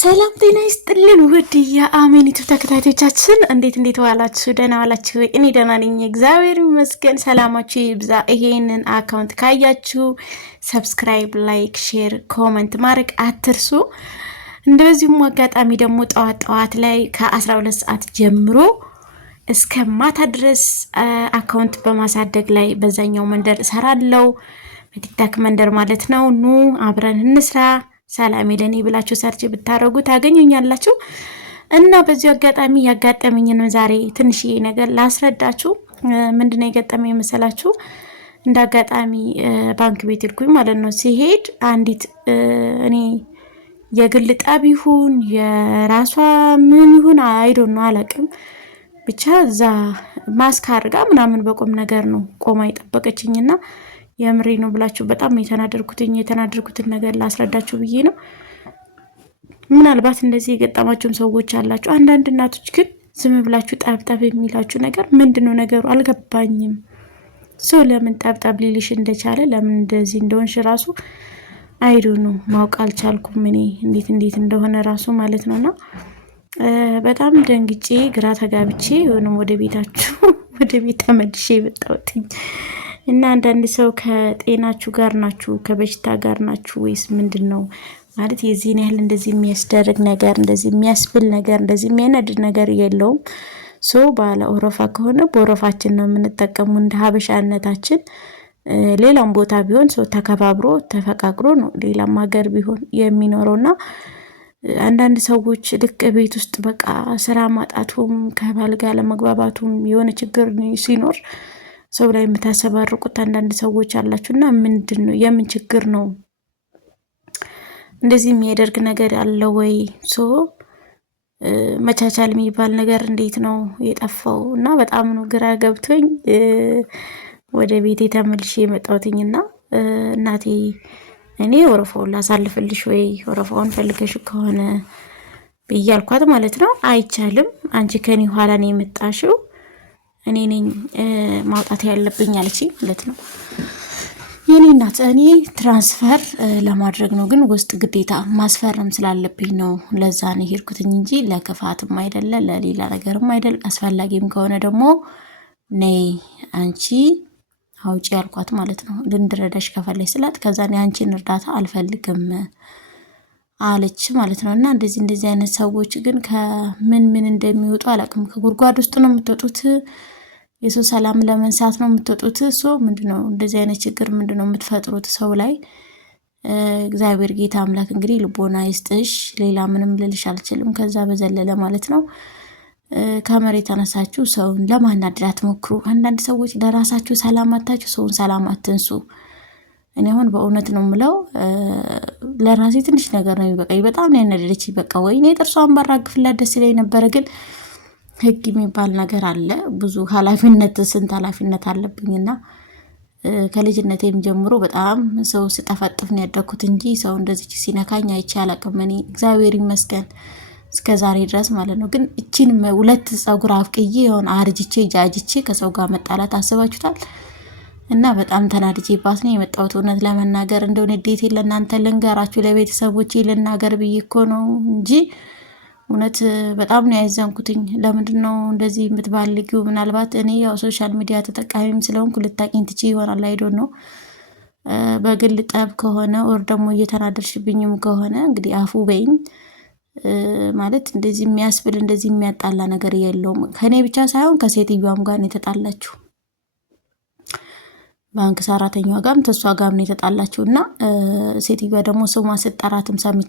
ሰላም ጤና ይስጥልን ውድ የአሜኒቱ ተከታታዮቻችን እንዴት ዋላችሁ? ደህና ዋላችሁ? እኔ ደህና ነኝ፣ እግዚአብሔር ይመስገን። ሰላማችሁ ይብዛ። ይሄንን አካውንት ካያችሁ ሰብስክራይብ፣ ላይክ፣ ሼር፣ ኮሜንት ማድረግ አትርሱ። እንደዚሁም አጋጣሚ ደግሞ ጠዋት ላይ ከ12 ሰዓት ጀምሮ እስከ ማታ ድረስ አካውንት በማሳደግ ላይ በዛኛው መንደር እሰራለሁ፣ በቲክታክ መንደር ማለት ነው። ኑ አብረን እንስራ። ሰላም ለኔ ብላችሁ ሰርች ብታረጉ ታገኙኛላችሁ። እና በዚህ አጋጣሚ ያጋጠመኝን ዛሬ ትንሽዬ ነገር ላስረዳችሁ። ምንድነው የገጠመኝ መሰላችሁ? እንደ አጋጣሚ ባንክ ቤት ልኩኝ ማለት ነው። ሲሄድ አንዲት እኔ የግል ጠብ ይሁን የራሷ ምን ይሁን አይዶን ነው አላውቅም፣ ብቻ እዛ ማስክ አድርጋ ምናምን በቆም ነገር ነው ቆማ የጠበቀችኝና የምሬ ነው ብላችሁ በጣም የተናደርኩትን ነገር ላስረዳችሁ ብዬ ነው። ምናልባት እንደዚህ የገጠማችሁም ሰዎች አላችሁ። አንዳንድ እናቶች ግን ዝም ብላችሁ ጠብጠብ የሚላችሁ ነገር ምንድነው ነገሩ አልገባኝም። ሰው ለምን ጠብጠብ ሊልሽ እንደቻለ ለምን እንደዚህ እንደሆንሽ ራሱ አይዶ ነው ማወቅ አልቻልኩም። እኔ እንዴት እንደሆነ ራሱ ማለት ነውና በጣም ደንግጬ ግራ ተጋብቼ ሆነም ወደ ቤት ተመልሼ የመጣሁትኝ። እና አንዳንድ ሰው ከጤናችሁ ጋር ናችሁ ከበሽታ ጋር ናችሁ ወይስ ምንድነው? ማለት የዚህን ያህል እንደዚህ የሚያስደርግ ነገር እንደዚህ የሚያስብል ነገር እንደዚህ የሚያነድድ ነገር የለውም። ሶ ባለ ኦሮፋ ከሆነ በኦሮፋችን ነው የምንጠቀመው እንደ ሀበሻነታችን። ሌላም ቦታ ቢሆን ሰው ተከባብሮ ተፈቃቅሮ ነው ሌላም ሀገር ቢሆን የሚኖረውና አንዳንድ ሰዎች ልክ ቤት ውስጥ በቃ ስራ ማጣቱም ከባል ጋር ለመግባባቱም የሆነ ችግር ሲኖር ሰው ላይ የምታሰባርቁት አንዳንድ ሰዎች አላችሁና ምንድነው የምን ችግር ነው? እንደዚህ የሚያደርግ ነገር አለ ወይ? ሶ መቻቻል የሚባል ነገር እንዴት ነው የጠፋው? እና በጣም ነው ግራ ገብቶኝ ወደ ቤቴ ተመልሼ የመጣሁትኝና እናቴ እኔ ወረፋውን ላሳልፍልሽ ወይ ወረፋውን ፈልገሽ ከሆነ ብያልኳት ማለት ነው። አይቻልም፣ አንቺ ከኔ ኋላ ነው የመጣሽው፣ እኔ ነኝ ማውጣት ያለብኝ አለችኝ ማለት ነው። የኔ እናት እኔ ትራንስፈር ለማድረግ ነው፣ ግን ውስጥ ግዴታ ማስፈረም ስላለብኝ ነው። ለዛ ነው ሄድኩትኝ እንጂ ለክፋትም አይደለ ለሌላ ነገርም አይደል። አስፈላጊም ከሆነ ደግሞ ነይ አንቺ አውጪ ያልኳት ማለት ነው። ልንድረዳሽ ከፈለሽ ስላት ከዛ አንቺን እርዳታ አልፈልግም አለች ማለት ነው። እና እንደዚህ አይነት ሰዎች ግን ከምን እንደሚወጡ አላውቅም። ከጉድጓድ ውስጥ ነው የምትወጡት፣ የሰው ሰላም ለመንሳት ነው የምትወጡት። ሶ ምንድነው እንደዚህ አይነት ችግር ምንድነው የምትፈጥሩት ሰው ላይ? እግዚአብሔር ጌታ አምላክ እንግዲህ ልቦና ይስጥሽ። ሌላ ምንም ልልሽ አልችልም ከዛ በዘለለ ማለት ነው። ከመሬት ተነሳችሁ ሰውን ለማናደድ አትሞክሩ። አንዳንድ ሰዎች ለራሳችሁ ሰላም አታችሁ ሰውን ሰላም አትንሱ። እኔ አሁን በእውነት ነው የምለው ለራሴ ትንሽ ነገር ነው የሚበቃኝ። በጣም ነው ያነደደች። በቃ ወይኔ ጥርሷን ባራግፍላት ደስ ይለኝ ነበር። ግን ህግ የሚባል ነገር አለ። ብዙ ስንት ኃላፊነት አለብኝና ከልጅነቴም ጀምሮ በጣም ሰው ስጠፈጥፍ ነው ያደኩት እንጂ ሰው እንደዚህ ሲነካኝ አይቼ አላውቅም። እኔ እግዚአብሔር ይመስገን እስከዛሬ ድረስ ማለት ነው። ግን እቺን ሁለት ጸጉር አፍቅዬ የሆነ አርጅቼ ጃጅቼ ከሰው ጋር መጣላት አስባችሁታል? እና በጣም ተናድጄባት ነው የመጣሁት። እውነት ለመናገር እንደሆነ ዴት ለእናንተ ልንገራችሁ ለቤተሰቦቼ ልናገር ብዬ እኮ ነው እንጂ እውነት በጣም ነው ያዘንኩትኝ። ለምንድነው እንደዚህ የምትባልጊው? ምናልባት እኔ ያው ሶሻል ሚዲያ ተጠቃሚም ስለሆንኩ ልታቂኝ ትቺ ይሆናል አይዶን ነው። በግል ጠብ ከሆነ ወር ደግሞ እየተናደርሽብኝም ከሆነ እንግዲህ አፉ በይኝ። ማለት እንደዚህ የሚያስብል እንደዚህ የሚያጣላ ነገር የለውም። ከኔ ብቻ ሳይሆን ከሴትዮዋም ጋር ነው የተጣላችሁ። ባንክ ሰራተኛዋ ጋርም ተሷ ጋርም ነው የተጣላችውና ሴትዮዋ ደግሞ ስሟ ስጠራትም ሰምቼ